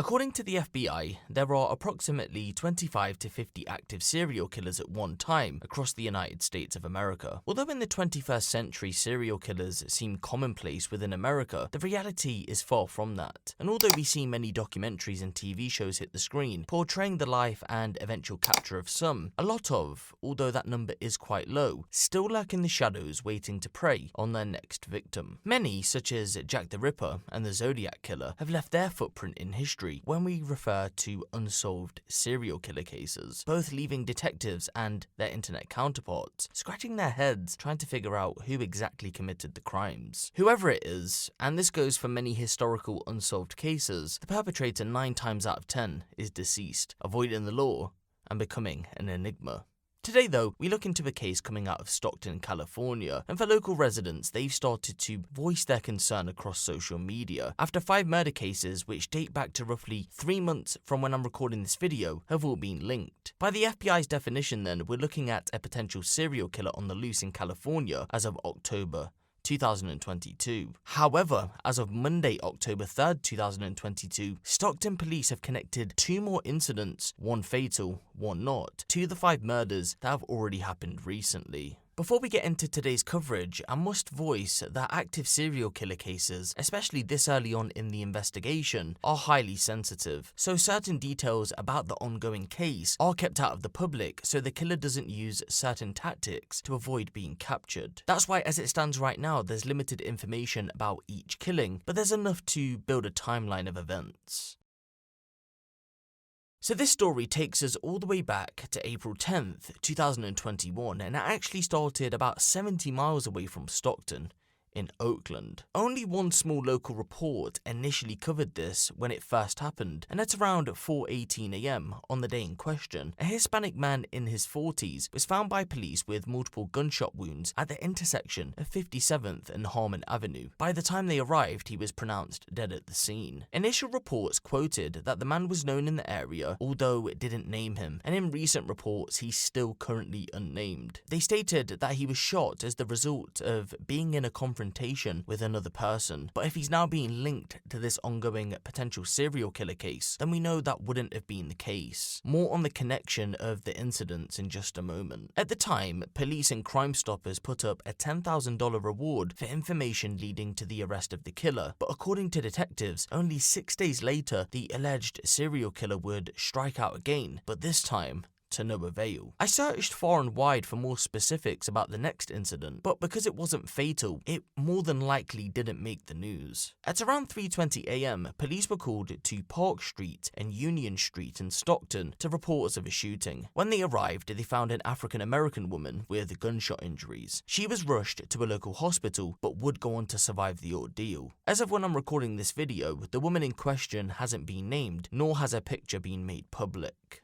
According to the FBI, there are approximately 25 to 50 active serial killers at one time across the United States of America. Although in the 21st century serial killers seem commonplace within America, the reality is far from that. And although we see many documentaries and TV shows hit the screen portraying the life and eventual capture of some, a lot of, although that number is quite low, still lurk in the shadows waiting to prey on their next victim. Many, such as Jack the Ripper and the Zodiac Killer, have left their footprint in history when we refer to unsolved serial killer cases, both leaving detectives and their internet counterparts scratching their heads trying to figure out who exactly committed the crimes. Whoever it is, and this goes for many historical unsolved cases, the perpetrator 9 times out of 10 is deceased, avoiding the law and becoming an enigma. Today though, we look into a case coming out of Stockton, California, and for local residents, they've started to voice their concern across social media after 5 murder cases which date back to roughly 3 months from when I'm recording this video have all been linked. By the FBI's definition then, we're looking at a potential serial killer on the loose in California as of October 2022. However, as of Monday, October 3rd, 2022, Stockton police have connected 2 more incidents, one fatal, one not, to the 5 murders that have already happened recently. Before we get into today's coverage, I must voice that active serial killer cases, especially this early on in the investigation, are highly sensitive, so certain details about the ongoing case are kept out of the public so the killer doesn't use certain tactics to avoid being captured. That's why as it stands right now, there's limited information about each killing, but there's enough to build a timeline of events. So this story takes us all the way back to April 10th, 2021, and it actually started about 70 miles away from Stockton, in Oakland. Only one small local report initially covered this when it first happened, and at around 4:18 AM on the day in question, a Hispanic man in his 40s was found by police with multiple gunshot wounds at the intersection of 57th and Harmon Avenue. By the time they arrived, he was pronounced dead at the scene. Initial reports quoted that the man was known in the area, although it didn't name him, and in recent reports he's still currently unnamed. They stated that he was shot as the result of being in a confrontation with another person, but if he's now being linked to this ongoing potential serial killer case, then we know that wouldn't have been the case. More on the connection of the incidents in just a moment. At the time, police and Crime Stoppers put up a $10,000 reward for information leading to the arrest of the killer, but according to detectives, only 6 days later, the alleged serial killer would strike out again, but this time, to no avail. I searched far and wide for more specifics about the next incident, but because it wasn't fatal, it more than likely didn't make the news. At around 3:20 AM, police were called to Park Street and Union Street in Stockton to reports of a shooting. When they arrived, they found an African-American woman with gunshot injuries. She was rushed to a local hospital, but would go on to survive the ordeal. As of when I'm recording this video, the woman in question hasn't been named, nor has her picture been made public.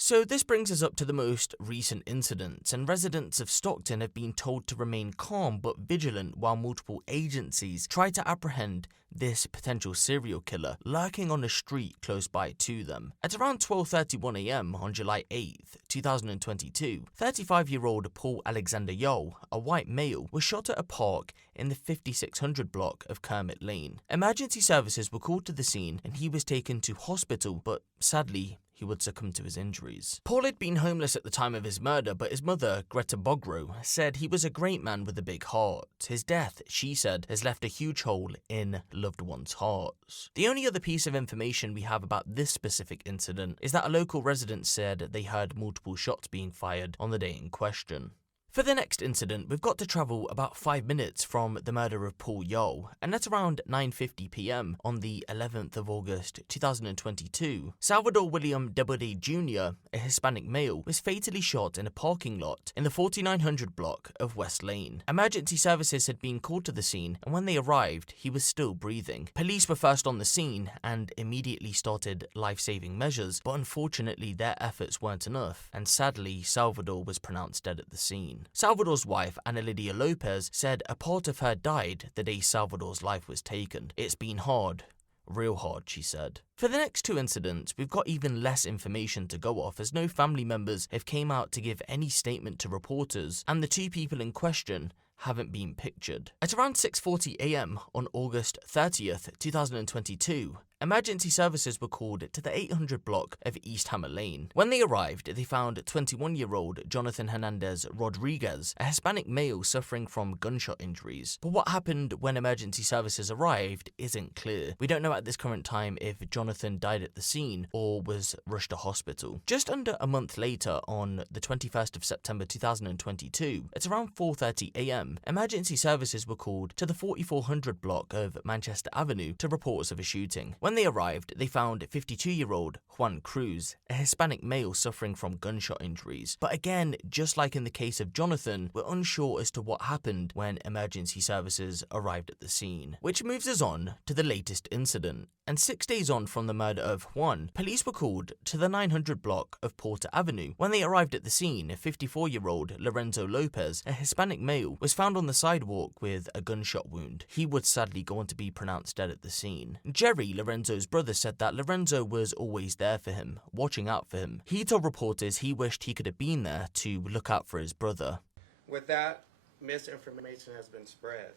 So this brings us up to the most recent incidents, and residents of Stockton have been told to remain calm but vigilant while multiple agencies try to apprehend this potential serial killer lurking on a street close by to them. At around 12:31 AM on July 8th, 2022, 35-year-old Paul Alexander Yole, a white male, was shot at a park in the 5600 block of Kermit Lane. Emergency services were called to the scene and he was taken to hospital, but sadly, he would succumb to his injuries. Paul had been homeless at the time of his murder, but his mother, Greta Bogrow, said he was a great man with a big heart. His death, she said, has left a huge hole in loved ones' hearts. The only other piece of information we have about this specific incident is that a local resident said they heard multiple shots being fired on the day in question. For the next incident, we've got to travel about 5 minutes from the murder of Paul Yole, and at around 9:50 PM on the 11th of August 2022, Salvador William Debode Jr., a Hispanic male, was fatally shot in a parking lot in the 4900 block of West Lane. Emergency services had been called to the scene, and when they arrived, he was still breathing. Police were first on the scene and immediately started life-saving measures, but unfortunately their efforts weren't enough, and sadly, Salvador was pronounced dead at the scene. Salvador's wife, Ana Lydia Lopez, said a part of her died the day Salvador's life was taken. It's been hard. Real hard, she said. For the next 2 incidents, we've got even less information to go off as no family members have came out to give any statement to reporters, and the 2 people in question haven't been pictured. At around 6:40 a.m. on August 30th, 2022, emergency services were called to the 800 block of East Hammer Lane. When they arrived, they found 21-year-old Jonathan Hernandez Rodriguez, a Hispanic male suffering from gunshot injuries. But what happened when emergency services arrived isn't clear. We don't know at this current time if Jonathan died at the scene or was rushed to hospital. Just under a month later, on the 21st of September 2022, at around 4:30 a.m, emergency services were called to the 4400 block of Manchester Avenue to reports of a shooting. When they arrived, they found 52-year-old Juan Cruz, a Hispanic male suffering from gunshot injuries. But again, just like in the case of Jonathan, we're unsure as to what happened when emergency services arrived at the scene. Which moves us on to the latest incident. And 6 days on from the murder of Juan, police were called to the 900 block of Porter Avenue. When they arrived at the scene, 54-year-old Lorenzo Lopez, a Hispanic male, was found on the sidewalk with a gunshot wound. He would sadly go on to be pronounced dead at the scene. Jerry, Lorenzo's brother, said that Lorenzo was always there for him, watching out for him. He told reporters he wished he could have been there to look out for his brother. With that, misinformation has been spread.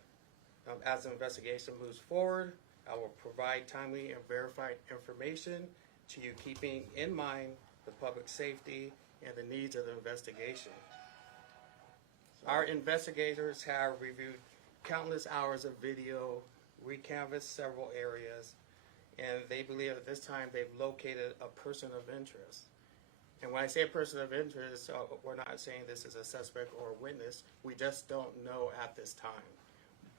As the investigation moves forward, I will provide timely and verified information to you, keeping in mind the public safety and the needs of the investigation. Our investigators have reviewed countless hours of video, recanvassed several areas, and they believe at this time they've located a person of interest. And when I say a person of interest, we're not saying this is a suspect or a witness. We just don't know at this time.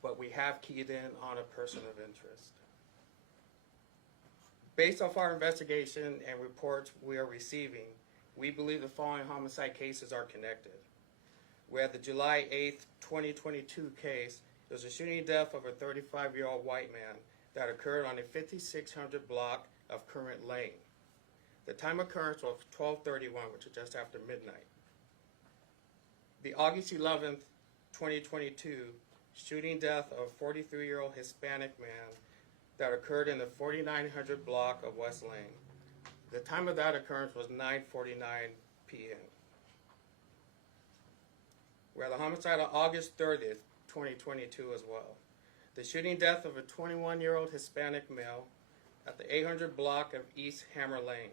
But we have keyed in on a person of interest. Based off our investigation and reports we are receiving, we believe the following homicide cases are connected. We had the July 8th, 2022 case. It was a shooting death of a 35-year-old white man that occurred on the 5600 block of Current Lane. The time of occurrence was 12:31, which is just after midnight. The August 11th, 2022 shooting death of a 43-year-old Hispanic man that occurred in the 4900 block of West Lane. The time of that occurrence was 9:49 p.m. We had the homicide on August 30th, 2022 as well. The shooting death of a 21-year-old Hispanic male at the 800 block of East Hammer Lane.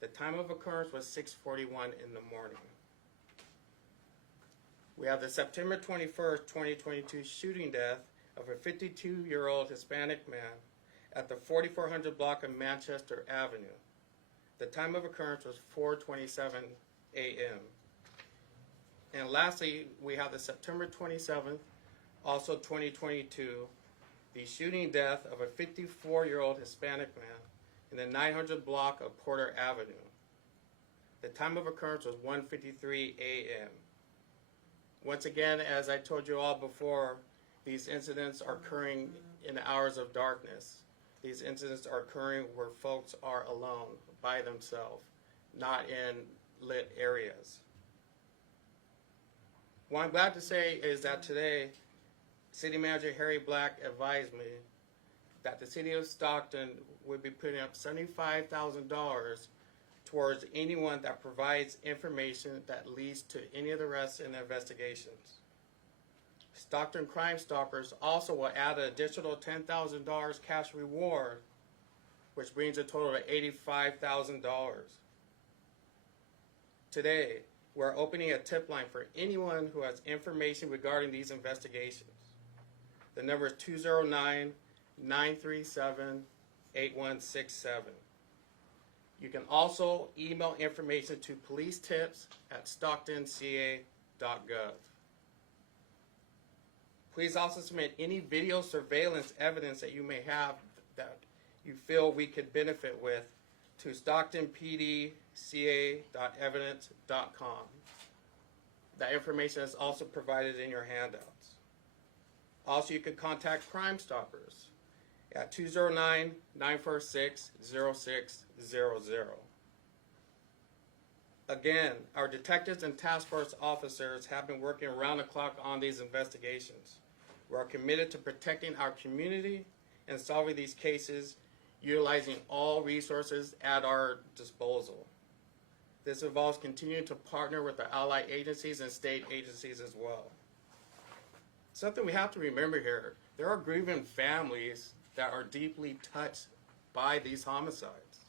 The time of occurrence was 6:41 in the morning. We have the September 21st, 2022 shooting death of a 52-year-old Hispanic man at the 4400 block of Manchester Avenue. The time of occurrence was 4:27 a.m. And lastly, we have the September 27th, also 2022, the shooting death of a 54-year-old Hispanic man in the 900 block of Porter Avenue. The time of occurrence was 1:53 a.m. Once again, as I told you all before, these incidents are occurring in the hours of darkness. These incidents are occurring where folks are alone, by themselves, not in lit areas. What I'm glad to say is that today, City Manager Harry Black advised me that the City of Stockton would be putting up $75,000 towards anyone that provides information that leads to any of the rest in the investigations. Stockton Crime Stoppers also will add an additional $10,000 cash reward, which brings a total of $85,000. Today, we're opening a tip line for anyone who has information regarding these investigations. The number is 209-937-8167. You can also email information to policetips@stocktonca.gov. Please also submit any video surveillance evidence that you may have that you feel we could benefit with to stocktonpdca.evidence.com. That information is also provided in your handouts. Also, you can contact Crime Stoppers at 209-946-0600. Again, our detectives and task force officers have been working around the clock on these investigations. We are committed to protecting our community and solving these cases, utilizing all resources at our disposal. This involves continuing to partner with the allied agencies and state agencies as well. something we have to remember here, there are grieving families that are deeply touched by these homicides.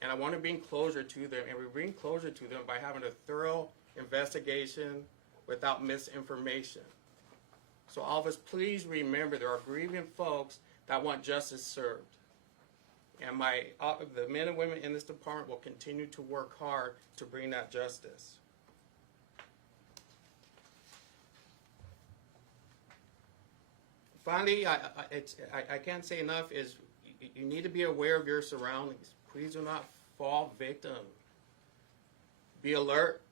And I want to bring closure to them, and we bring closure to them by having a thorough investigation without misinformation. So all of us, please remember there are grieving folks that want justice served. And the men and women in this department will continue to work hard to bring that justice. Finally, I can't say enough is you need to be aware of your surroundings. Please do not fall victim. Be alert.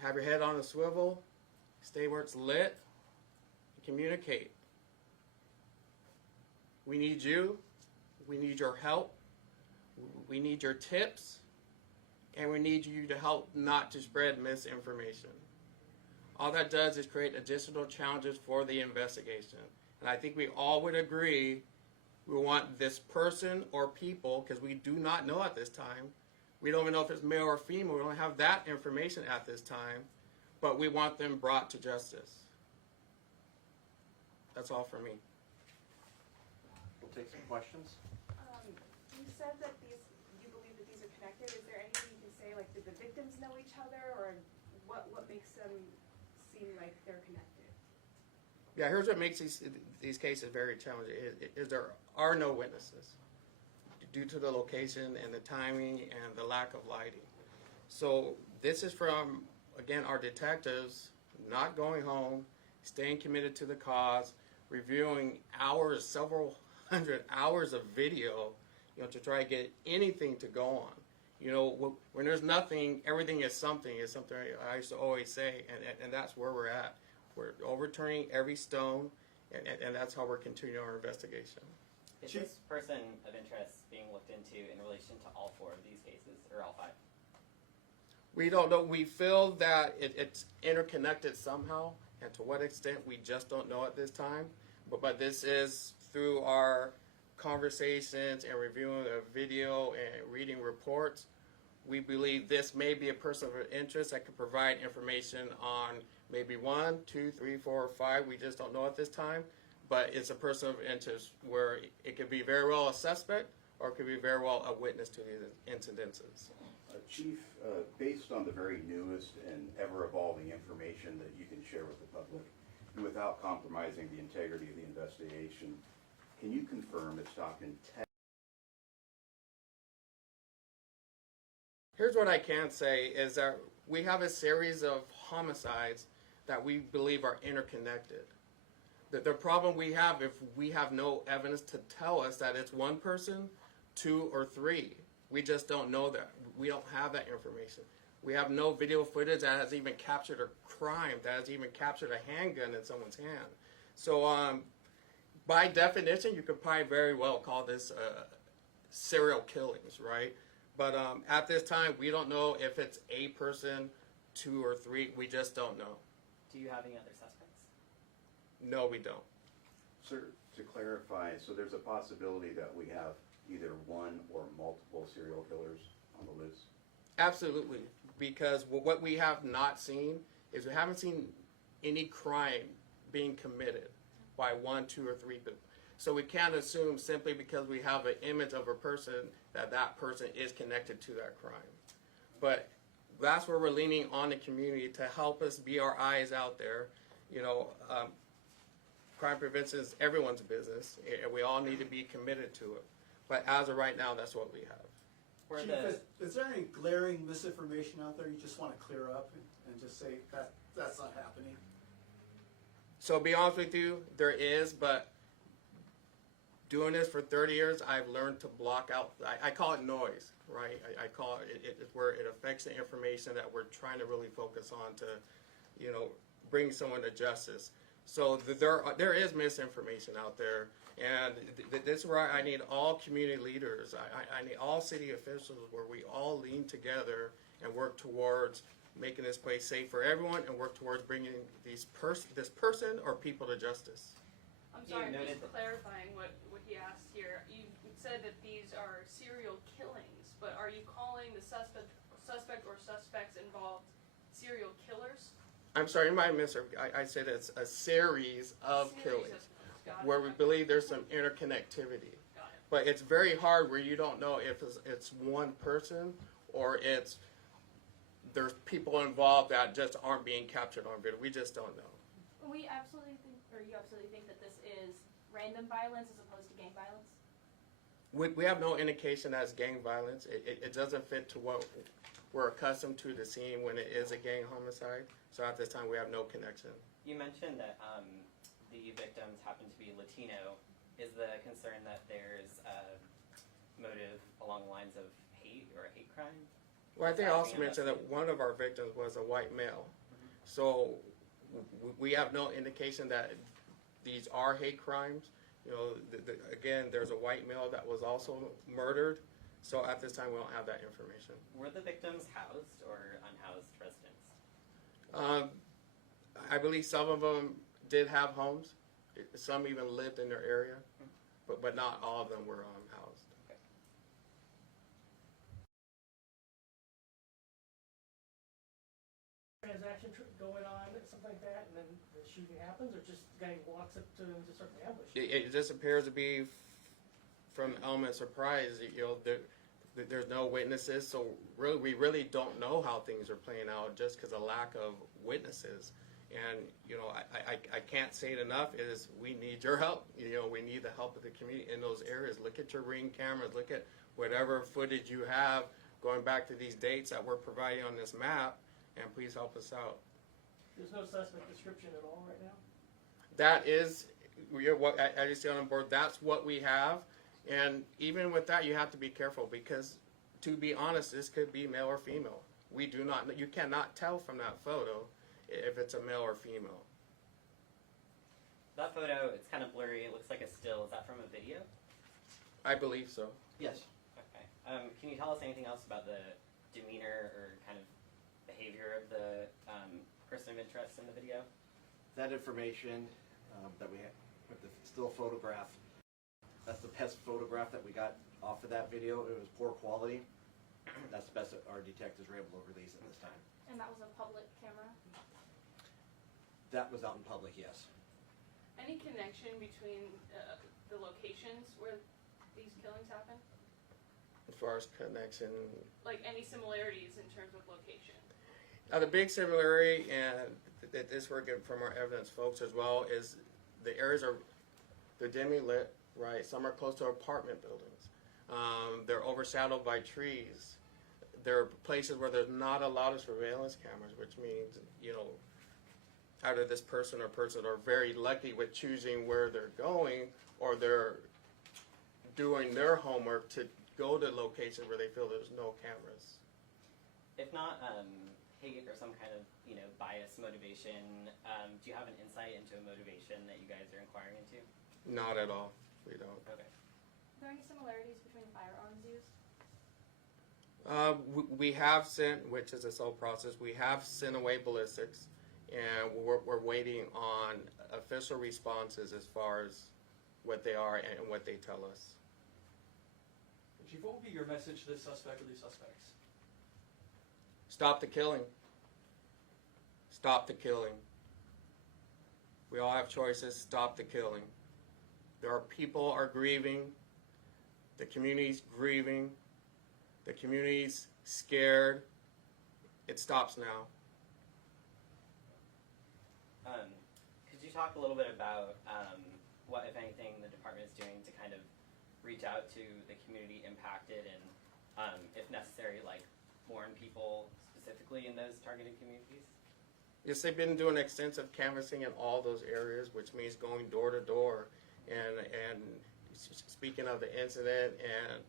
Have your head on a swivel. Stay where it's lit. Communicate. We need you. We need your help. We need your tips. And we need you to help not to spread misinformation. All that does is create additional challenges for the investigation. And I think we all would agree we want this person or people, because we do not know at this time. We don't even know if it's male or female. We don't have that information at this time. But we want them brought to justice. That's all for me. We'll take some questions. You said that you believe that these are connected. Is there anything you can say, like, did the victims know each other, or what makes them seem like they're connected? Yeah, here's what makes these cases very challenging, is there are no witnesses due to the location and the timing and the lack of lighting. So this is from, again, our detectives not going home, staying committed to the cause, reviewing hours, several hundred hours of video, to try to get anything to go on. When there's nothing, everything is something I used to always say, and that's where we're at. We're overturning every stone, and that's how we're continuing our investigation. Is this person of interest being looked into in relation to all four of these cases, or all five? We don't know. We feel that it's interconnected somehow, and to what extent, we just don't know at this time. But this is through our conversations and reviewing of video and reading reports. We believe this may be a person of interest that could provide information on maybe 1, 2, 3, 4, or 5. We just don't know at this time. But it's a person of interest where it could be very well a suspect, or it could be very well a witness to these incidences. Chief, based on the very newest and ever-evolving information that you can share with the public, and without compromising the integrity of the investigation, can you confirm that Stockton Here's what I can say is that we have a series of homicides that we believe are interconnected. The problem we have, if we have no evidence to tell us that it's one person, 2, or 3, we just don't know that. We don't have that information. We have no video footage that has even captured a crime, that has even captured a handgun in someone's hand. So by definition, you could probably very well call this serial killings, right? But at this time, we don't know if it's a person, 2, or 3. We just don't know. Do you have any other suspects? No, we don't. Sir, to clarify, so there's a possibility that we have either one or multiple serial killers on the list? Absolutely, because what we have not seen is we haven't seen any crime being committed by 1, 2, or 3 people. So we can't assume simply because we have an image of a person that that person is connected to that crime. But that's where we're leaning on the community to help us be our eyes out there. Crime prevention is everyone's business, and we all need to be committed to it. But as of right now, that's what we have. Chief, is there any glaring misinformation out there you just want to clear up and just say that's not happening? So to be honest with you, there is, but doing this for 30 years, I've learned to block out, I call it noise, right? I call it where it affects the information that we're trying to really focus on to, bring someone to justice. So there is misinformation out there, and this is where I need all community leaders. I need all city officials where we all lean together and work towards making this place safe for everyone and work towards bringing this person or people to justice. I'm sorry, I'm just clarifying what he asked here. You said that these are serial killings, but are you calling the suspect or suspects involved serial killers? I'm sorry, you might have missed. I said it's a series of Series killings of- got it, where we okay. believe there's some interconnectivity. Got it. But it's very hard where you don't know if it's one person or there's people involved that just aren't being captured on video. We just don't know. We absolutely think, or you absolutely think that this is random violence as opposed to gang violence? We have no indication that it's gang violence. It doesn't fit to what we're accustomed to seeing when it is a gang homicide. So at this time, we have no connection. You mentioned that the victims happen to be Latino. Is the concern that there's a motive along the lines of hate or a hate crime? Well, I think I also Yeah. mentioned that one of our victims was a white male. So we have no indication that these are hate crimes. You know, again, there's a white male that was also murdered. So at this time, we don't have that information. Were the victims housed or unhoused residents? I believe some of them did have homes. Some even lived in their area, but not all of them were housed. Transaction going on, something like that, and then the shooting happens, or just the guy walks up to him and just starts to ambush? It just appears to be from element of surprise. You know, there's no witnesses, so really, we really don't know how things are playing out just because of lack of witnesses. And you know, I can't say it enough. Is we need your help. You know, we need the help of the community in those areas. Look at your Ring cameras. Look at whatever footage you have going back to these dates that we're providing on this map, and please help us out. There's no suspect description at all right now? That is, what I just see on board. That's what we have, and even with that, you have to be careful because, to be honest, this could be male or female. We do not. You cannot tell from that photo if it's a male or female. That photo, it's kind of blurry. It looks like a still. Is that from a video? I believe so. Yes. Okay. Can you tell us anything else about the demeanor or kind of behavior of the person of interest in the video? That information that we have with the still photograph, that's the best photograph that we got off of that video. It was poor quality. That's the best that our detectives were able to release at this time. And that was a public camera? That was out in public, yes. Any connection between the locations where these killings happen? As far as connection, Like any similarities in terms of location? the big similarity, and this we're getting from our evidence folks as well, is the areas they're dimly lit, right? Some are close to apartment buildings. They're overshadowed by trees. There are places where there's not a lot of surveillance cameras, which means, you know, either this person or person are very lucky with choosing where they're going, or they're doing their homework to go to locations where they feel there's no cameras. If not hate or some kind of bias motivation, do you have an insight into a motivation that you guys are inquiring into? Not at all. We don't. Okay. Are there any similarities between firearms used? We have sent, which is a slow process, we have sent away ballistics, and we're waiting on official responses as far as what they are and what they tell us. Chief, what would be your message to this suspect or these suspects? Stop the killing. Stop the killing. We all have choices. Stop the killing. There are people are grieving. The community's grieving. The community's scared. It stops now. Could you talk a little bit about what, if anything, the department is doing to kind of reach out to the community impacted and, if necessary, like warn people specifically in those targeted communities? Yes, they've been doing extensive canvassing in all those areas, which means going door to door and speaking of the incident and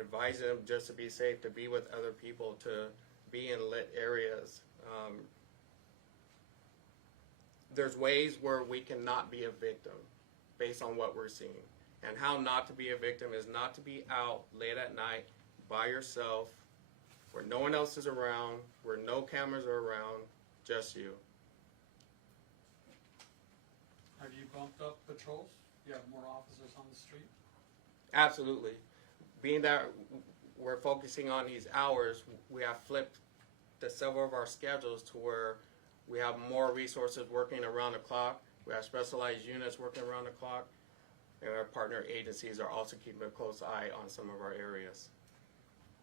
advising them just to be safe, to be with other people, to be in lit areas. There's ways where we cannot be a victim based on what we're seeing. And how not to be a victim is not to be out late at night by yourself, where no one else is around, where no cameras are around, just you. Have you bumped up patrols? You have more officers on the street? Absolutely. Being that we're focusing on these hours, we have flipped several of our schedules to where We have more resources working around the clock. We have specialized units working around the clock. And our partner agencies are also keeping a close eye on some of our areas.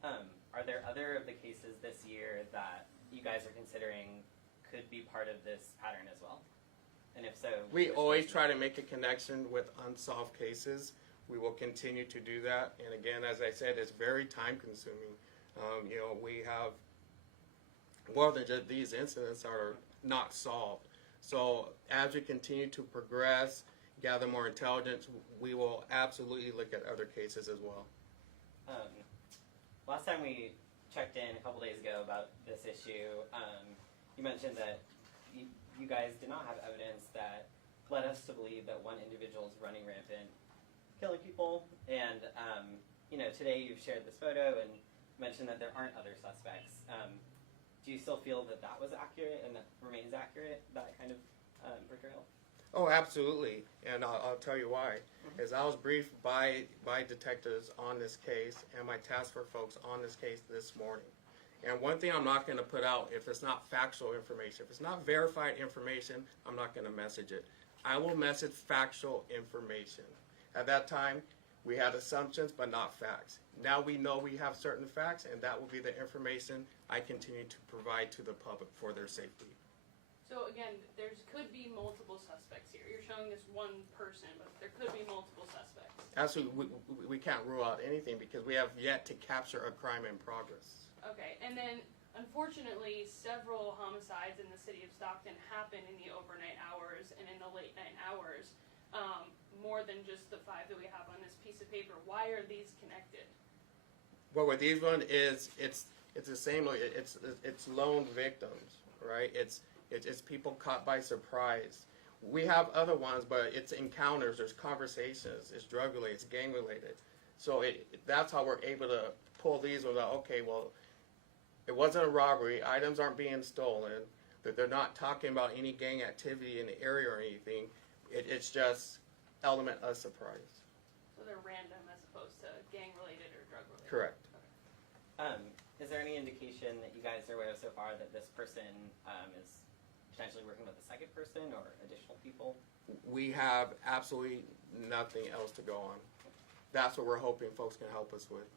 Are there other of the cases this year that you guys are considering could be part of this pattern as well? And if so, We which always cases? try to make a connection with unsolved cases. We will continue to do that. And again, as I said, it's very time consuming. We have more than just these incidents are not solved. So as we continue to progress, gather more intelligence, we will absolutely look at other cases as well. Last time we checked in a couple days ago about this issue, you mentioned that you guys did not have evidence that led us to believe that one individual is running rampant, killing people. And today you've shared this photo and mentioned that there aren't other suspects. Do you still feel that that was accurate and that remains accurate, that kind of portrayal? Oh, absolutely, and I'll tell you why. As I was briefed by detectives on this case and my task force folks on this case this morning. And one thing I'm not going to put out, if it's not factual information, if it's not verified information, I'm not going to message it. I will message factual information. At that time, we had assumptions but not facts. Now we know we have certain facts, and that will be the information I continue to provide to the public for their safety. So again, could be multiple suspects here. You're showing this one person, but there could be multiple suspects. Absolutely, we can't rule out anything because we have yet to capture a crime in progress. Okay, and then unfortunately, several homicides in the city of Stockton happen in the overnight hours and in the late night hours. More than just the 5 that we have on this piece of paper. Why are these connected? Well, with these one is it's the same. It's lone victims, right? It's people caught by surprise. We have other ones, but it's encounters. There's conversations. It's drug related. It's gang related. So that's how we're able to pull these ones out. Okay, well, it wasn't a robbery. Items aren't being stolen. That they're not talking about any gang activity in the area or anything. It's just element of surprise. So they're random as opposed to gang related or drug related. Correct. Is there any indication that you guys are aware of so far that this person is potentially working with a second person or additional people? We have absolutely nothing else to go on. That's what we're hoping folks can help us with.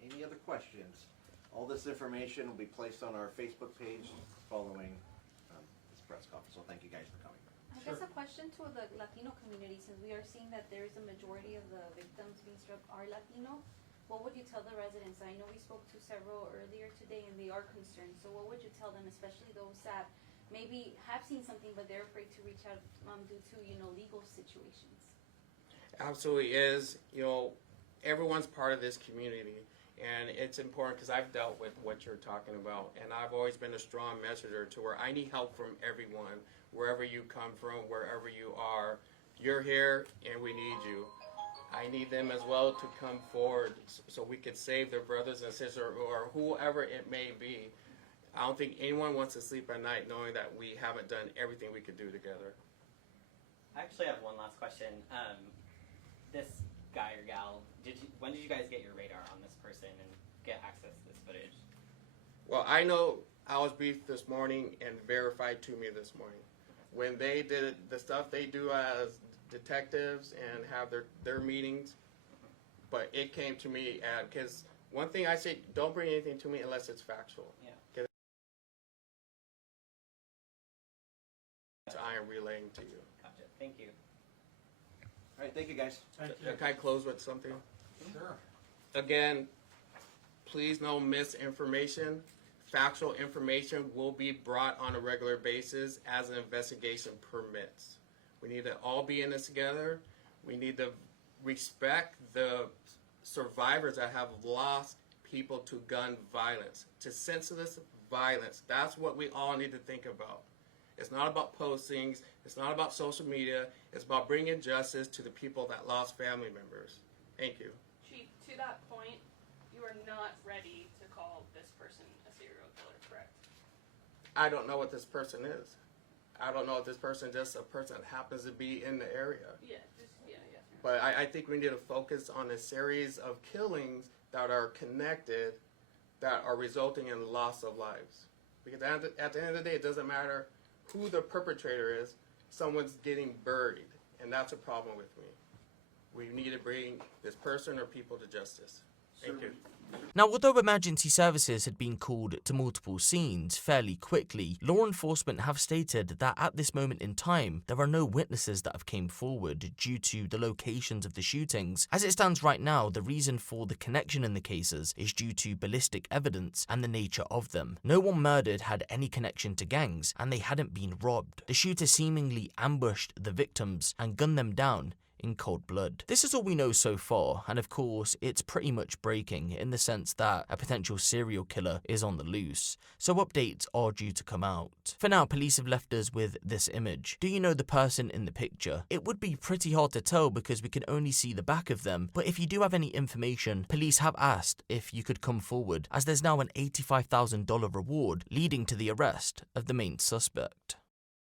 Any other questions? All this information will be placed on our Facebook page following this press conference, so thank you guys for coming. I guess a question to the Latino community, since we are seeing that there is a majority of the victims being struck are Latino. What would you tell the residents? I know we spoke to several earlier today and they are concerned. So what would you tell them, especially those that maybe have seen something but they're afraid to reach out due to, legal situations? Absolutely is. Everyone's part of this community. And it's important because I've dealt with what you're talking about. And I've always been a strong messenger to where I need help from everyone, wherever you come from, wherever you are. You're here and we need you. I need them as well to come forward so we could save their brothers and sisters or whoever it may be. I don't think anyone wants to sleep at night knowing that we haven't done everything we could do together. I actually have one last question. This guy or gal, when did you guys get your radar on this person and get access to this footage? Well, I know I was briefed this morning and verified to me this morning. When they did the stuff they do as detectives and have their meetings, but it came to me because one thing I say, don't bring anything to me unless it's factual. Yeah. I am relaying to you. Gotcha. Thank you. All right, thank you guys. Thank you. Can I close with something? Sure. Again, please no misinformation. Factual information will be brought on a regular basis as an investigation permits. We need to all be in this together. We need to respect the survivors that have lost people to gun violence, to senseless violence. That's what we all need to think about. It's not about postings. It's not about social media. It's about bringing justice to the people that lost family members. Thank you. Chief, to that point, you are not ready to call this person a serial killer, correct? I don't know what this person is. I don't know if this person is just a person that happens to be in the area. Yes. But I think we need to focus on a series of killings that are connected, that are resulting in loss of lives. Because at the end of the day, it doesn't matter who the perpetrator is, someone's getting buried, and that's a problem with me. We need to bring this person or people to justice. Thank you. Now, although emergency services had been called to multiple scenes fairly quickly, law enforcement have stated that at this moment in time, there are no witnesses that have came forward due to the locations of the shootings. As it stands right now, the reason for the connection in the cases is due to ballistic evidence and the nature of them. No one murdered had any connection to gangs, and they hadn't been robbed. The shooter seemingly ambushed the victims and gunned them down in cold blood. This is all we know so far, and of course, it's pretty much breaking in the sense that a potential serial killer is on the loose, so updates are due to come out. For now, police have left us with this image. Do you know the person in the picture? It would be pretty hard to tell because we can only see the back of them, but if you do have any information, police have asked if you could come forward, as there's now an $85,000 reward leading to the arrest of the main suspect.